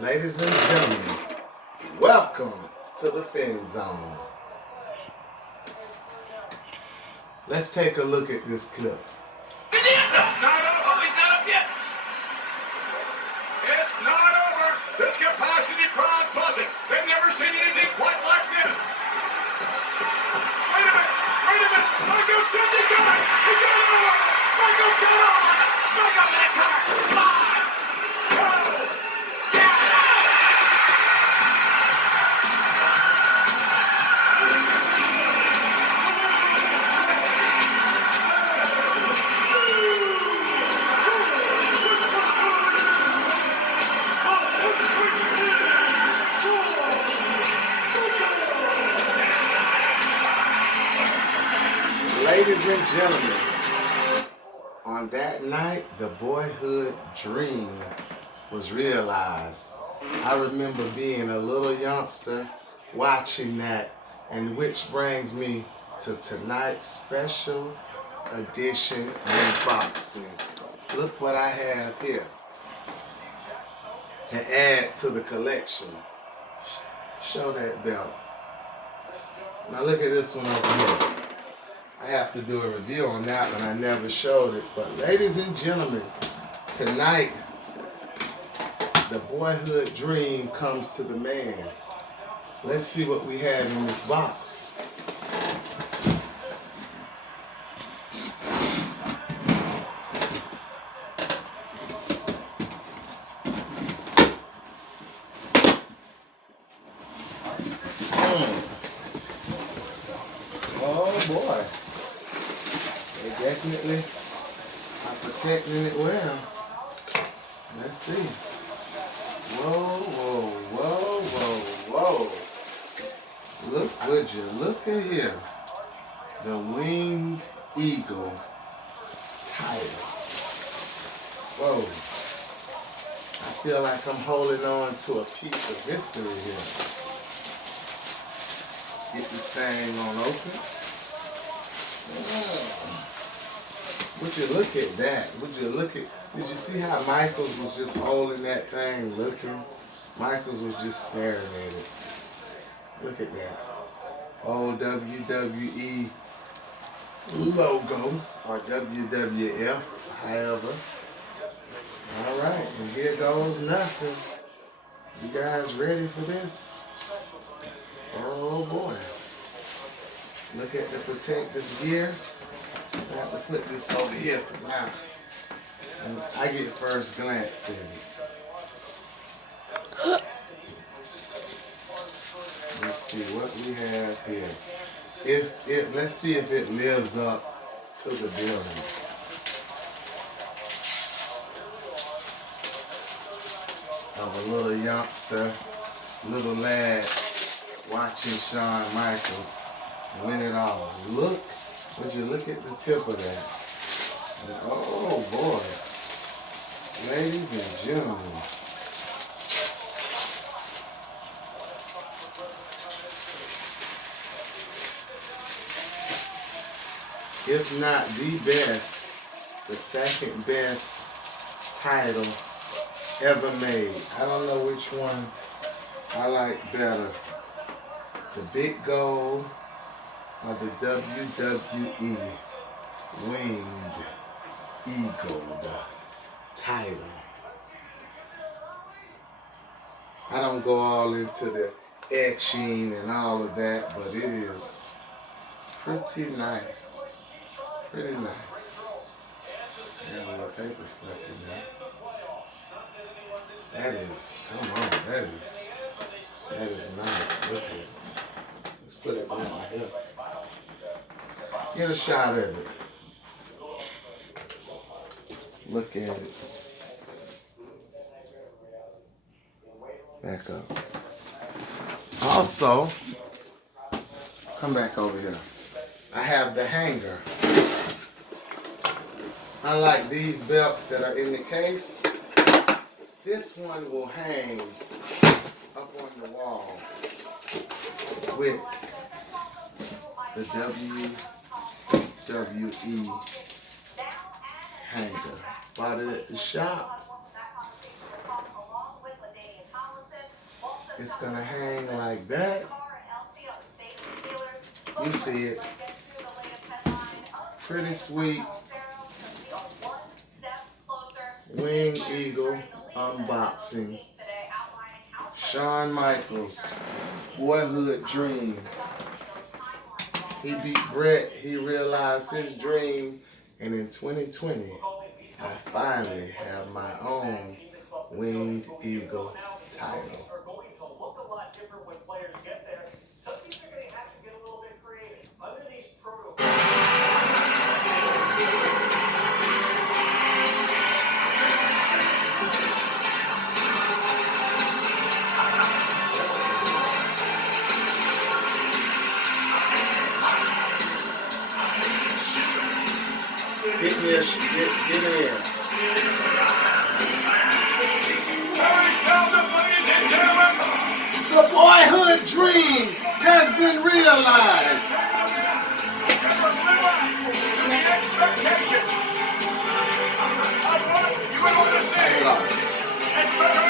Ladies and gentlemen, welcome to the Fin Zone. Let's take a look at this clip. It's not over. He's not up yet. It's not over. This capacity crowd buzzing. They've never seen anything quite like this. Wait a minute. Michael's sending going. He got it over. Michael's got it over. Michael that cover. 5, 2, Ladies and gentlemen, on that night, the boyhood dream was realized. I remember being a little youngster watching that, and which brings me to tonight's special edition unboxing. Look what I have here to add to the collection. Show that belt. Now look at this one over here. I have to do a review on that one. I never showed it. But ladies and gentlemen, tonight, the boyhood dream comes to the man. Let's see what we have in this box. Oh boy. They definitely are protecting it well. Let's see. Whoa. Look, would you look at here. The Winged Eagle title. Whoa. I feel like I'm holding on to a piece of history here. Let's get this thing on open. Would you look at that? Did you see how Michaels was just holding that thing looking? Michaels was just staring at it. Look at that. Old WWE logo, or WWF, however. All right, and here goes nothing. You guys ready for this? Oh boy. Look at the protective gear. I have to put this over here for now. And I get first glance at it. Let's see what we have here. Let's see if it lives up to the billing. Of a little youngster, little lad watching Shawn Michaels win it all. Look, would you look at the tip of that? And oh boy, ladies and gentlemen. If not the best, the second best title ever made. I don't know which one I like better. The Big Gold or the WWE Winged Eagle title. I don't go all into the etching and all of that, but it is pretty nice. Pretty nice. I got a little paper stuck in there. That is, come on, that is nice. Look at it. Let's put it down here. Get a shot of it. Look at it. Back up. Also, come back over here. I have the hanger. Unlike these belts that are in the case, this one will hang up on the wall with the WWE hanger. Bought it at the shop. It's gonna hang like that. You see it. Pretty sweet. Winged Eagle unboxing. Shawn Michaels, Boyhood Dream. He beat Brett. He realized his dream. And in 2020, I finally have my own Winged Eagle title. Get in there. Get in there. The boyhood dream has been realized.